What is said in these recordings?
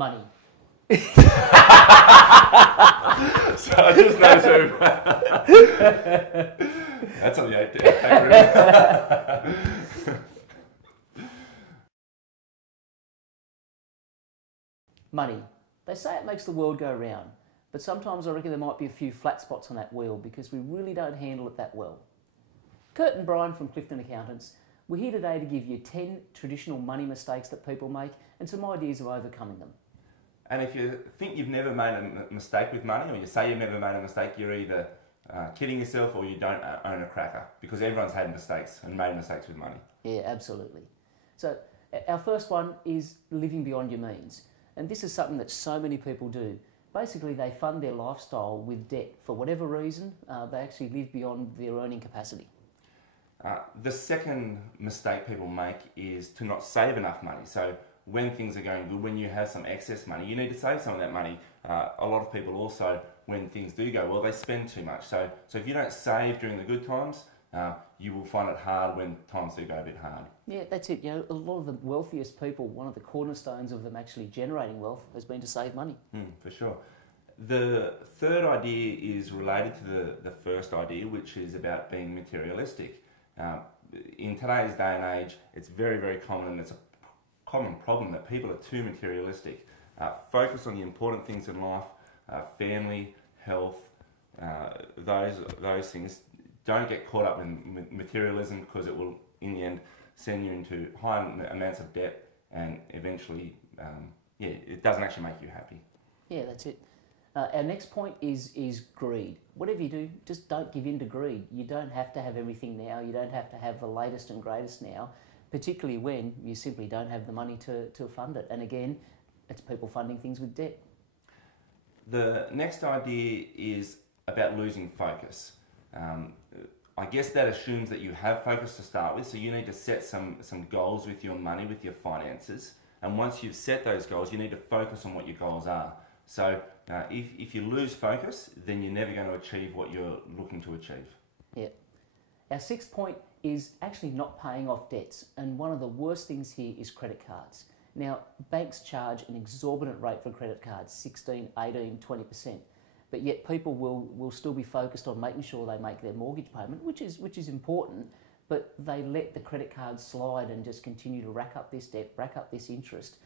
Money. So I just know so. That's on the 8 Money. They say it makes the world go round, but sometimes I reckon there might be a few flat spots on that wheel because we really don't handle it that well. Kurt and Brian from Clifton Accountants, we're here today to give you 10 traditional money mistakes that people make and some ideas of overcoming them. And if you think you've never made a mistake with money, or you say you've never made a mistake, you're either kidding yourself or you don't own a cracker, because everyone's had mistakes and made mistakes with money. Yeah, absolutely. So our first one is living beyond your means. And this is something that so many people do. Basically, they fund their lifestyle with debt. For whatever reason, they actually live beyond their earning capacity. The second mistake people make is to not save enough money. So when things are going good, when you have some excess money, you need to save some of that money. A lot of people also, when things do go well, they spend too much. So if you don't save during the good times, you will find it hard when times do go a bit hard. Yeah, that's it. You know, a lot of the wealthiest people, one of the cornerstones of them actually generating wealth has been to save money. For sure. The third idea is related to the first idea, which is about being materialistic. In today's day and age, it's very, very common, and it's a common problem that people are too materialistic. Focus on the important things in life, family, health, those things. Don't get caught up in materialism, because it will, in the end, send you into high amounts of debt, and eventually, it doesn't actually make you happy. Yeah, that's it. Our next point is greed. Whatever you do, just don't give in to greed. You don't have to have everything now. You don't have to have the latest and greatest now, particularly when you simply don't have the money to fund it. And again, it's people funding things with debt. The next idea is about losing focus. I guess that assumes that you have focus to start with, so you need to set some goals with your money, with your finances. And once you've set those goals, you need to focus on what your goals are. So if you lose focus, then you're never going to achieve what you're looking to achieve. Yeah. Our sixth point is actually not paying off debts. And one of the worst things here is credit cards. Now, banks charge an exorbitant rate for credit cards, 16, 18, 20%. But yet people will still be focused on making sure they make their mortgage payment, which is important, but they let the credit card slide and just continue to rack up this debt, rack up this interest,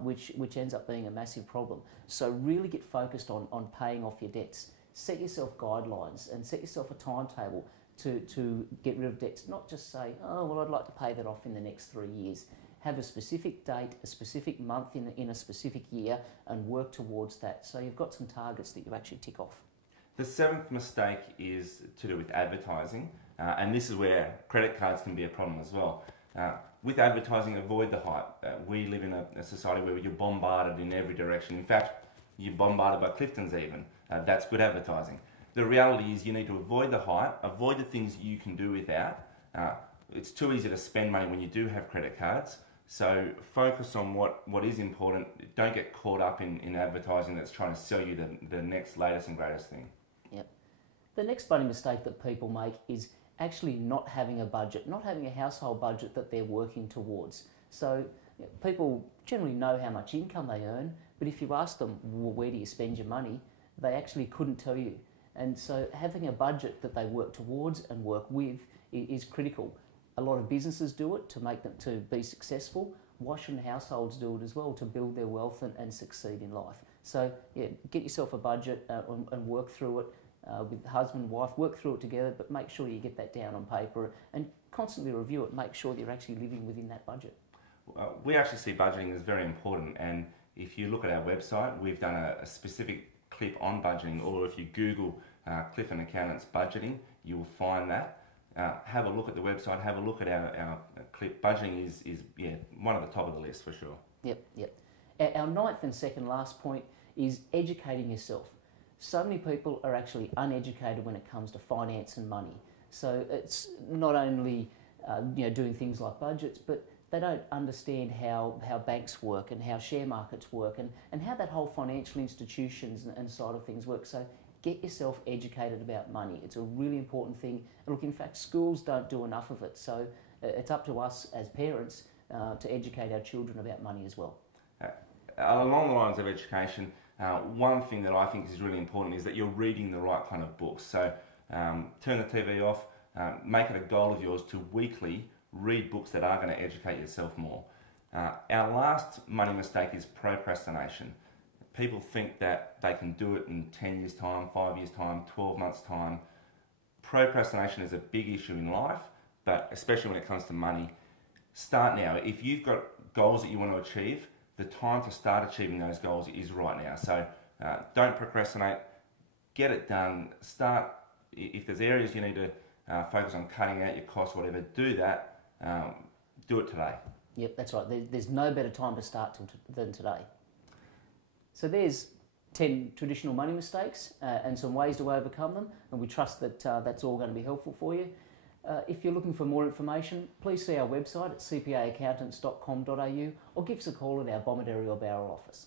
which ends up being a massive problem. So really get focused on paying off your debts. Set yourself guidelines and set yourself a timetable to get rid of debts. Not just say, oh, well, I'd like to pay that off in the next 3 years. Have a specific date, a specific month in a specific year, and work towards that. So you've got some targets that you actually tick off. The seventh mistake is to do with advertising, and this is where credit cards can be a problem as well. With advertising, avoid the hype. We live in a society where you're bombarded in every direction. In fact, you're bombarded by Cliftons even. That's good advertising. The reality is you need to avoid the hype, avoid the things you can do without. It's too easy to spend money when you do have credit cards. So focus on what is important. Don't get caught up in advertising that's trying to sell you the next latest and greatest thing. Yep. The next money mistake that people make is actually not having a budget, not having a household budget that they're working towards. So people generally know how much income they earn, but if you ask them, well, where do you spend your money, they actually couldn't tell you. And so having a budget that they work towards and work with is critical. A lot of businesses do it to make them to be successful. Why shouldn't households do it as well to build their wealth and succeed in life? So yeah, get yourself a budget and work through it with husband, wife, work through it together, but make sure you get that down on paper and constantly review it. Make sure that you're actually living within that budget. We actually see budgeting as very important, and if you look at our website, we've done a specific clip on budgeting, or if you Google Clifton Accountants budgeting, you will find that. Have a look at the website, have a look at our clip. Budgeting is one of the top of the list for sure. Yep. Our ninth and second last point is educating yourself. So many people are actually uneducated when it comes to finance and money. So it's not only doing things like budgets, but they don't understand how banks work and how share markets work and how that whole financial institutions and side of things work. So get yourself educated about money. It's a really important thing. And look, in fact, schools don't do enough of it. So it's up to us as parents to educate our children about money as well. along the lines of education, one thing that I think is really important is that you're reading the right kind of books. So turn the TV off, make it a goal of yours to weekly read books that are going to educate yourself more. Our last money mistake is procrastination. People think that they can do it in 10 years' time, 5 years' time, 12 months' time. Procrastination is a big issue in life, but especially when it comes to money. Start now. If you've got goals that you want to achieve, the time to start achieving those goals is right now. So don't procrastinate. Get it done. Start. If there's areas you need to focus on cutting out your costs, whatever, do that. Do it today. Yep, that's right. There's no better time to start than today. So there's 10 traditional money mistakes and some ways to overcome them, and we trust that that's all going to be helpful for you. If you're looking for more information, please see our website at cpaaccountants.com.au or give us a call at our Bomaderry or Bowra office.